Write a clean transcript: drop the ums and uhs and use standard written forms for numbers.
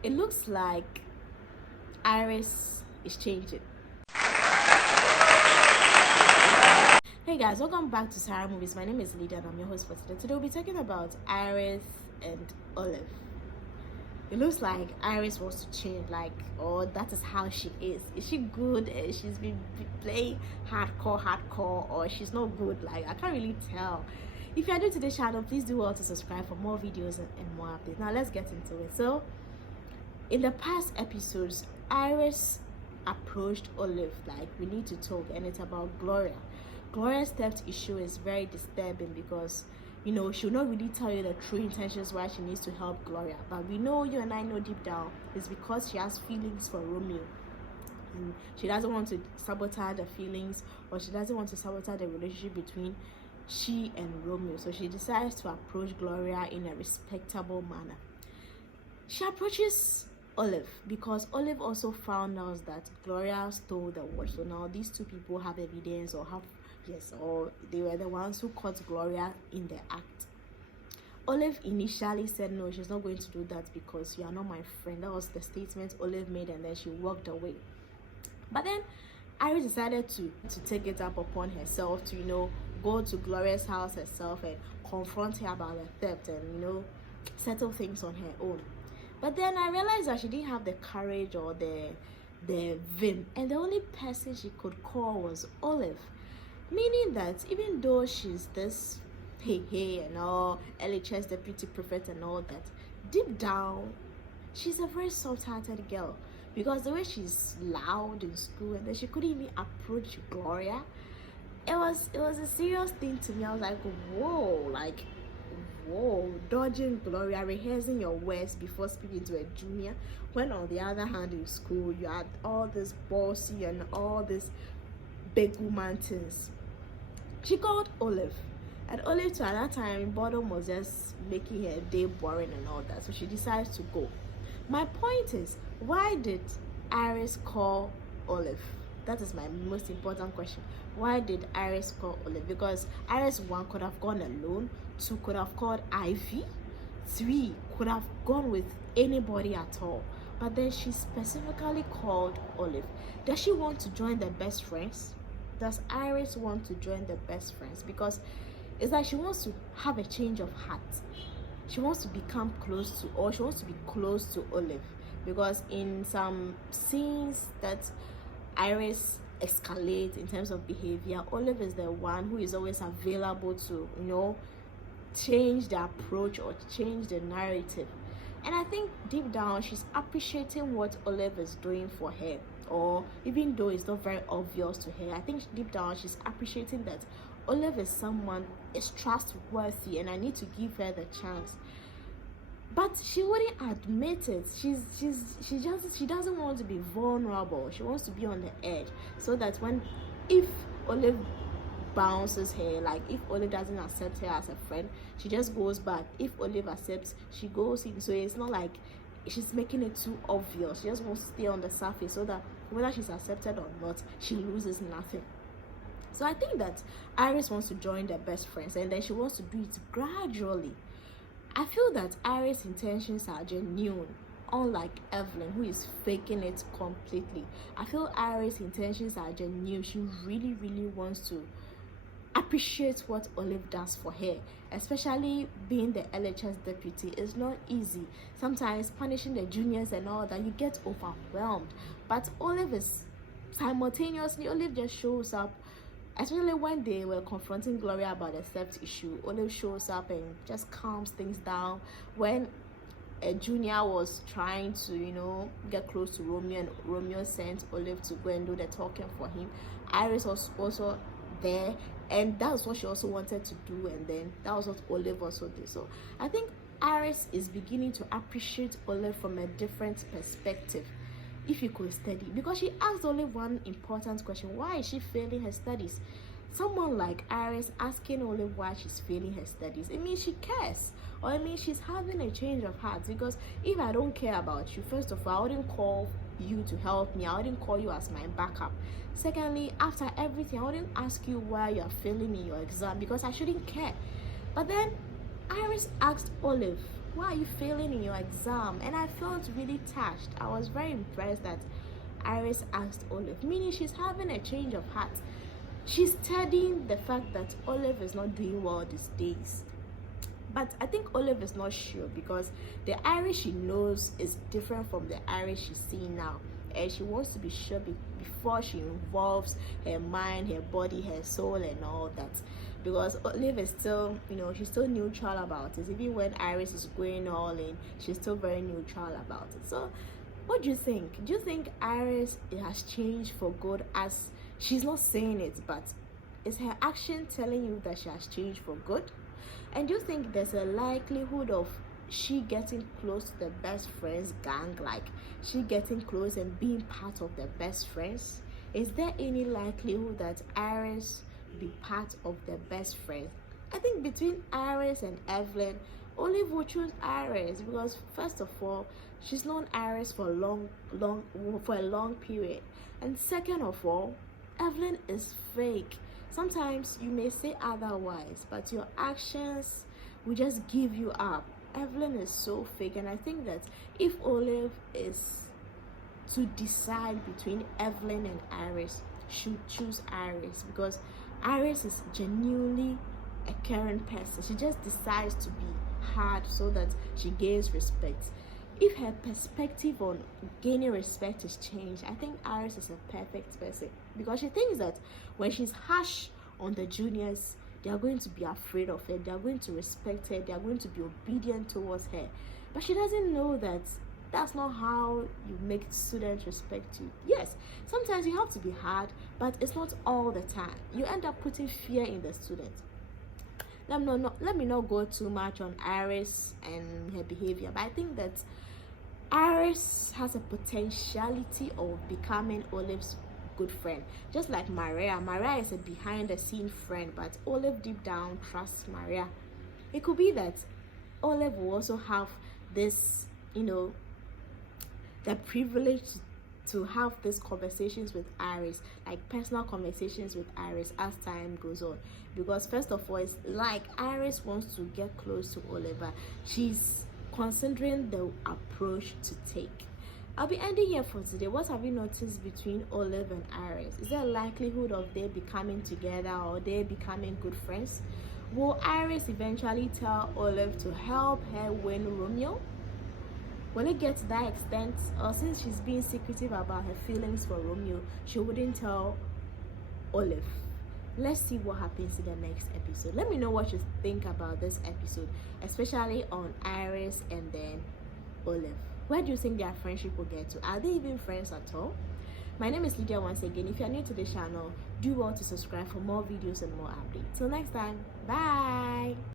It looks like Iris is changing. Hey guys, welcome back to Sarah Movies. My name is Lydia and I'm your host for today. Today we'll be talking about Iris and Olive. It looks like Iris wants to change, like, or that is how she is. Is she good? She's been playing hardcore, or she's not good? Like, I can't really tell. If you are new to this channel, please do well to subscribe for more videos and more updates. Now let's get into it. So, in the past episodes, Iris approached Olive like, we need to talk, and it's about Gloria. Gloria's theft issue is very disturbing because she'll not really tell you the true intentions why she needs to help Gloria, but we know, you and I know deep down, it's because she has feelings for Romeo and she doesn't want to sabotage the feelings, or she doesn't want to sabotage the relationship between she and Romeo. So she decides to approach Gloria in a respectable manner. She approaches Olive because Olive also found out that Gloria stole the watch. So now these two people have evidence, or they were the ones who caught Gloria in the act. Olive initially said no, she's not going to do that because you are not my friend. That was the statement Olive made, and then she walked away. But then Iris decided to take it up upon herself to go to Gloria's house herself and confront her about the theft and settle things on her own. But then I realized that she didn't have the courage or the vim, and the only person she could call was Olive. Meaning that even though she's this hey and all, LHS deputy prefect and all that, deep down she's a very soft-hearted girl, because the way she's loud in school, and then she couldn't even approach Gloria. It was a serious thing to me. I was like, whoa, dodging Gloria, rehearsing your words before speaking to a junior, when on the other hand in school you had all this bossy and all this big woman things. She called Olive, and Olive, to another time, boredom was just making her day boring and all that, so she decides to go. My point is, why did Iris call Olive? That is my most important question. Why did Iris call Olive? Because Iris, 1, could have gone alone, 2, could have called Ivy, 3, could have gone with anybody at all. But then she specifically called Olive. Does she want to join the best friends? Does Iris want to join the best friends? Because it's like she wants to have a change of heart. She wants to become close to, or she wants to be close to Olive. Because in some scenes that Iris escalates in terms of behavior, Olive is the one who is always available to change the approach or change the narrative. And I think deep down she's appreciating what Olive is doing for her, or even though it's not very obvious to her, I think deep down she's appreciating that Olive is someone is trustworthy and I need to give her the chance. But she wouldn't admit it. She doesn't want to be vulnerable. She wants to be on the edge, so that if Olive bounces her, like if Olive doesn't accept her as a friend, she just goes back. If Olive accepts, she goes in. So it's not like she's making it too obvious. She just wants to stay on the surface, so that whether she's accepted or not, she loses nothing. So I think that Iris wants to join their best friends, and then she wants to do it gradually. I feel that Iris' intentions are genuine, unlike Evelyn, who is faking it completely. I feel Iris' intentions are genuine. She really wants to appreciate what Olive does for her, especially being the LHS deputy. Is not easy. Sometimes punishing the juniors and all that, you get overwhelmed. But Olive just shows up. Especially when they were confronting Gloria about the theft issue, Olive shows up and just calms things down. When a junior was trying to, get close to Romeo, and Romeo sent Olive to go and do the talking for him, Iris was also there, and that was what she also wanted to do, and then that was what Olive also did. So I think Iris is beginning to appreciate Olive from a different perspective. If you could study, because she asked Olive one important question: why is she failing her studies? Someone like Iris asking Olive why she's failing her studies, it means she cares, or it means she's having a change of heart. Because if I don't care about you, first of all, I wouldn't call you to help me. I wouldn't call you as my backup. Secondly, after everything, I wouldn't ask you why you are failing in your exam, because I shouldn't care. But then Iris asked Olive, why are you failing in your exam? And I felt really touched. I was very impressed that Iris asked Olive, meaning she's having a change of heart. She's studying the fact that Olive is not doing well these days. But I think Olive is not sure, because the Iris she knows is different from the Iris she's seeing now. And she wants to be sure before she involves her mind, her body, her soul, and all that. Because Olive is still, she's still neutral about it. Even when Iris is going all in, she's still very neutral about it. So, what do you think? Do you think Iris has changed for good, as she's not saying it, but is her action telling you that she has changed for good? And do you think there's a likelihood of she getting close to the best friends gang, like she getting close and being part of the best friends? Is there any likelihood that Iris be part of the best friends? I think between Iris and Evelyn, Olive will choose Iris, because first of all, she's known Iris for a long period, and second of all, Evelyn is fake. Sometimes you may say otherwise, but your actions will just give you up. Evelyn is so fake, and I think that if Olive is to decide between Evelyn and Iris, she should choose Iris, because Iris is genuinely a caring person. She just decides to be hard so that she gains respect. If her perspective on gaining respect is changed, I think Iris is a perfect person, because she thinks that when she's harsh on the juniors, they are going to be afraid of her, they are going to respect her, they are going to be obedient towards her. But she doesn't know that that's not how you make students respect you. Yes, sometimes you have to be hard, but it's not all the time. You end up putting fear in the students. Let me not go too much on Iris and her behavior, but I think that Iris has a potentiality of becoming Olive's good friend, just like Maria. Maria is a behind the scene friend, but Olive deep down trusts Maria. It could be that Olive will also have this, the privilege to have these conversations with Iris, like personal conversations with Iris as time goes on. Because first of all, it's like Iris wants to get close to Oliver. She's considering the approach to take. I'll be ending here for today. What have you noticed between Olive and Iris? Is there a likelihood of they becoming together, or they becoming good friends? Will Iris eventually tell Olive to help her win Romeo? Will it get to that extent? Or since she's being secretive about her feelings for Romeo, she wouldn't tell Olive? Let's see what happens in the next episode. Let me know what you think about this episode, especially on Iris and then Olive. Where do you think their friendship will get to? Are they even friends at all? My name is Lydia once again. If you're new to the channel, do well to subscribe for more videos and more updates. Till next time, bye!